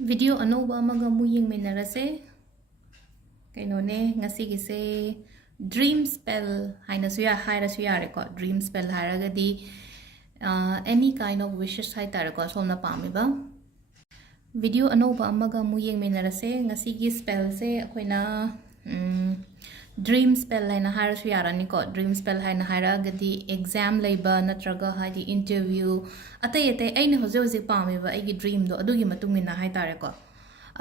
Video anova amaga muying minarase kainone ngasi gise dream spell haina suya haira suya record dream spell haragadi any kind of wishes hai tar ko somna pamiba video anova amaga muying minarase ngasi gi spell se akoina dream spell haina haira suya rani ko dream spell haina haira gadi exam leiba natraga hadi interview atai atai aina hoje hoje pamiba ai gi dream do adugi matungina hai tar ko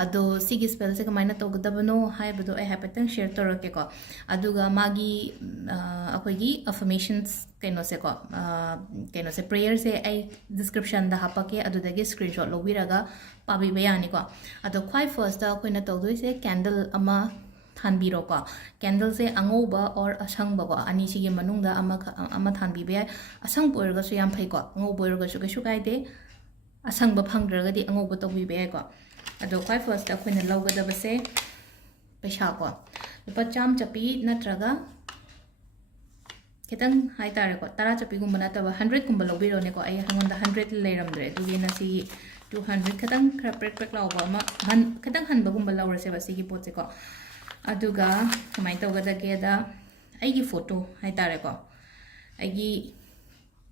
ado sigi spell se kamaina togadabano haibado ai hapatang share torake ko aduga magi akoigi affirmations kaino se prayer se ai description da hapake adudagi screenshot lobiraga pabi bayani ko ado khwai first da koina togdoi se candle ama thanbiro ko candle se angoba or asangba ko ani sigi manungda ama thanbi be asang poirga su yam phai ko angoba poirga su kesu kaide asangba phangdraga di angoba togbi be ko ado khwai first akoina lawgadabase paisa ko lupa cham chapi natraga kitang hai tare ko tara chapi gumba nataba 100 gumba lobiro ne ko ai hangonda 100 leiramdre du gina si 200 kitang khara prek prek lawba ma kitang hanba gumba lawrase ba sigi potse ko aduga kamai tawgada ke da aigi photo hai tare ko aigi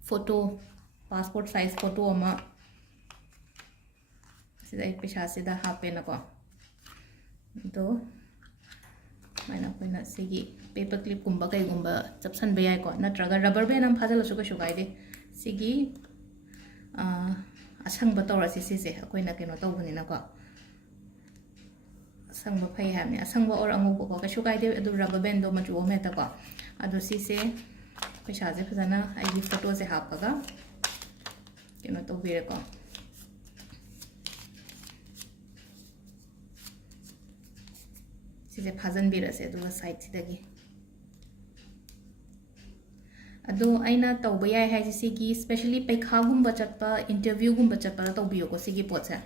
photo passport size photo ama sida ek pisha sida hape na ko to maina koina sigi paper clip gumba kai gumba chapsan be ai ko natraga rubber band am phajal su ko shugai de sigi asang ba tawra si si se koina keno tawbani na ko asang ba phai ha ni asang ba or angu ko ka shugai de adu rubber band do machu me ta ko adu si se pisha je phajana ai gi photo se hapaga keno to bire ko सिसे फाजन बिरसे दुगा side सिदगी अदो आइना तौबा याय हाय सिगी specially पैखा गुंबा चटपा interview गुंबा चटपा तौबियो को सिगी पोटसे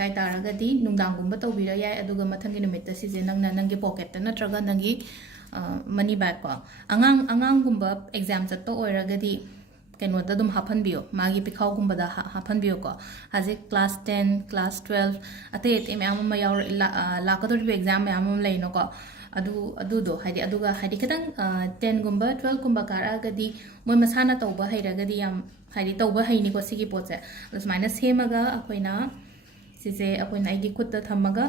आइ तारगदी नुंदांग गुंबा तौबिरा याय अदुगा मथंगी निमित्त सिजे नंगना नंगी pocket नत्रगा नंगी मनी बैग को अंगांग गुंबा एग्जाम चटपा ओइरगदी कनोदा दुम हाफन बियो मागी पिखाव गुंबदा हाफन बियो को हाजे क्लास 10 क्लास 12 अते एते मैम म याव लाकदोर बि एग्जाम मैम म लेनो को अदु दो हाइदि अदुगा हाइदि खतंग 10 गुंबा 12 गुंबा कारगदी मोय मसाना तौबा हैरगदी याम हाइदि तौबा हैनि को सिगी पोचे उसमाइना सेमगा अखोइना सिसे अखोइना आइगी खुत्ता थमगा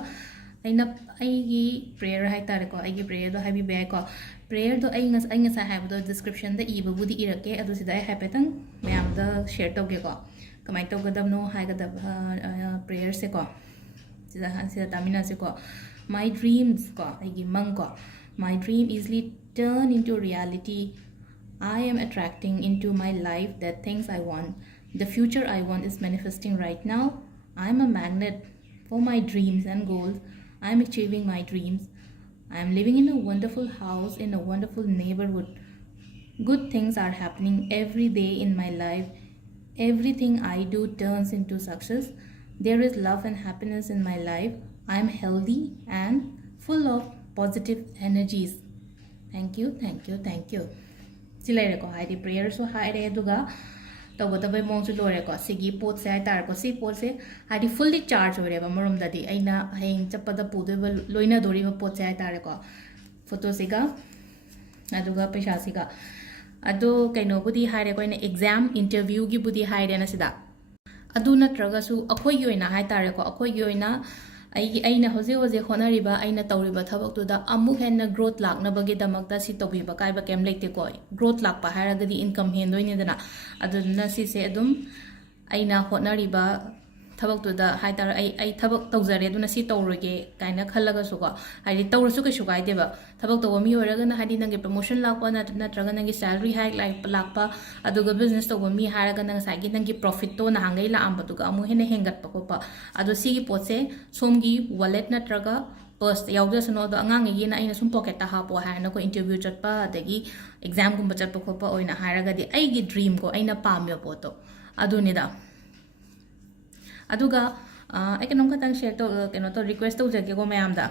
आइगी प्रेयर हाइ तारे को आइगी प्रेयर दो हाइबि बे को prayer do ai ngasa haibdo description da iba budi irake adu sida ai hapetang mayam da share toge ko kamai to gadam no hai gadab prayer se ko sida tamina se ko my dreams ko ai gi mang ko my dream easily turn into reality. I am attracting into my life the things I want. The future I want is manifesting right now. I am a magnet for my dreams and goals. I am achieving my dreams. I am living in a wonderful house in a wonderful neighborhood. Good things are happening every day in my life. Everything I do turns into success. There is love and happiness in my life. I am healthy and full of positive energies. Thank you, thank you, thank you. Silai ko hai di prayer so hai re duga तब मौसू लोरेको सिगी pot से हाइतारको सी pot से हाइदि fully charge होरेबा मरोमददी आइना हयेंग चप्पदा पुदोबा लोइना दोरिबा pot से हाइतारको photo सिगा अदुगा पैसा सिगा अदो canoe बुदी हाइरे Koyna exam interview की बुदी हाइरे ना सिदा अदु नत्रगसु अखोई योइना हाइतारको अखोई योइना aina hoje honariba aina tawriba thabak tu da amu henna growth lakna bagi damakta si tobiba kai ba kem lekte ko growth lakpa haragadi income hendoine dana aduna si se adum aina honariba thabak tu da haitar ai thabak tawjare aduna si tawroge kaina khallaga su ko hai tawrasu ke sukai deba thabak to mi horaga na hadi nange promotion lakpa na natraga nange salary hike lakpa aduga business to mi haraga nang sagi nange profit to na hangai la amba tu ga amu hene hengat pa ko pa adu sigi potse somgi wallet natraga purse yaugda sano do angang gi na ina sum pocket ta ha po ha na ko interview chat pa adagi exam gum chat pa ko pa oina haraga di ai gi dream ko aina pamyo po to adu ni da aduga ai kanom khatang share to keno to request to jage ko mayam da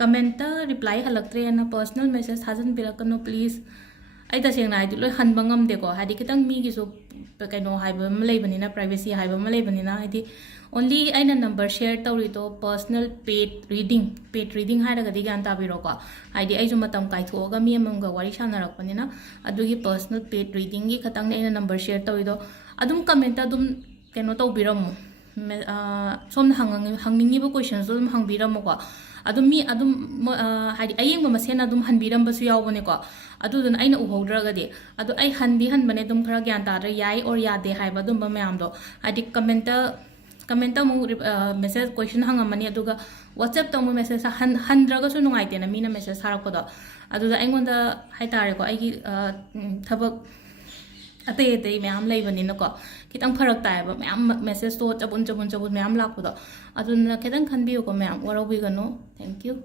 comment reply halaktre na personal message hajan birakano please ai tasengna haidi loi hanba ngamde ko haidi kitang mi gi so kaino haiba ma leibanina privacy haiba ma leibanina haidi only aina number share tawri to personal paid reading haira ga digan tabiro ko haidi ai ju matam kai thoga mi amam ga wari sanarakpanina adugi personal paid reading gi khatang aina number share tawri do adum comment adum kaino tawbiramu som hangningi ba questions adum hangbiramu ko adum mi adum haidi ayeng ba masena adum hanbiram ba su yawbane ko adu dun aina uhodra di adu ai hanbane dum khara gyan ta ra yai or yade haiba dum ba mayam do haidi comment mu message question hangamani aduga whatsapp to mu message handraga su nungai te na mina message harak ko do adu da aingonda haitare ko ai gi thabak ate mayam leibani na ko kitang pharak ta ba mayam message to chabun mayam lak ko do adu na kitang khanbi ko mayam warawi gano thank you